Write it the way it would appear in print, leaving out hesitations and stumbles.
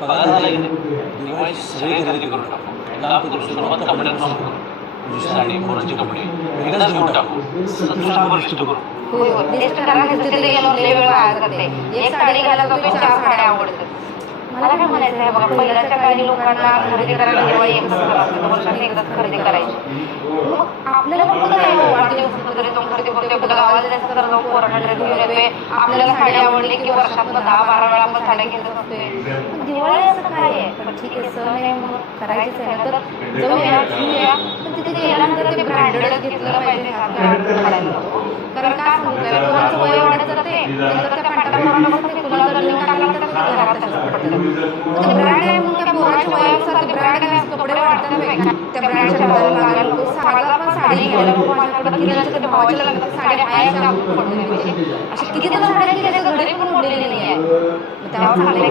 पगार झाला की दिवाळीची सगळी खरेदी करून टाकू. लाख दृष्टिकोनात कपड्यांना संपू. तुझी साडी पोरांचे कपडे एकदाच घेऊन टाकू. संतुष्ट गोष्टी करू. होय होय तेच तर करायचं तिथे गेलो लय वेळ वाया जाते. एक साडी घालायला जातो 4 साड्या आवडतात. मला काय म्हणायचं आहे बघा पहिल्याच्या काही लोकांना खरेदी करायला दिवाळी एकच असते वर्षात एकदाच खरेदी करायची. मग आपल्याला फक्त काय वाढदिवस वगैरे जाऊन खरेदी करतोय कुठं गावाला जायचं तर जाऊन पोरांना ड्रेस घेऊन येतोय. आपल्याला साडी आवडली की वर्षातून 10-12 वेळा आपण साड्या घेत असतोय. दिवाळी असं काय आहे पण ठीक आहे सण आहे मग करायचंच आहे ना तर जाऊया घेऊया. पण तिथे गेल्यानंतर ते ब्रँडेडच घेतलं पाहिजे घालायला नको. कारण काय सांगू त्याला कोणाचं वय वाढत जाते नंतर त्या पॅन्टा पोरांना बघते तुला जर नेऊन टाकला तर घरात तसंच पडतं. मग ब्रँड आहे म्हणून त्या पोराच्या वयानुसार ते ब्रँड काय कपडे वाढतात नाही त्या ब्रँडच्या बदल लागायला नको. साधा पण साडी घ्यायला नको. माझ्याकडे किराच्या भावाच्या लग्नात साडी आहे का आपण पडून अशी किती तर साड्या की त्याच्या घरी पण मोडलेली नाही आहे. त्यावर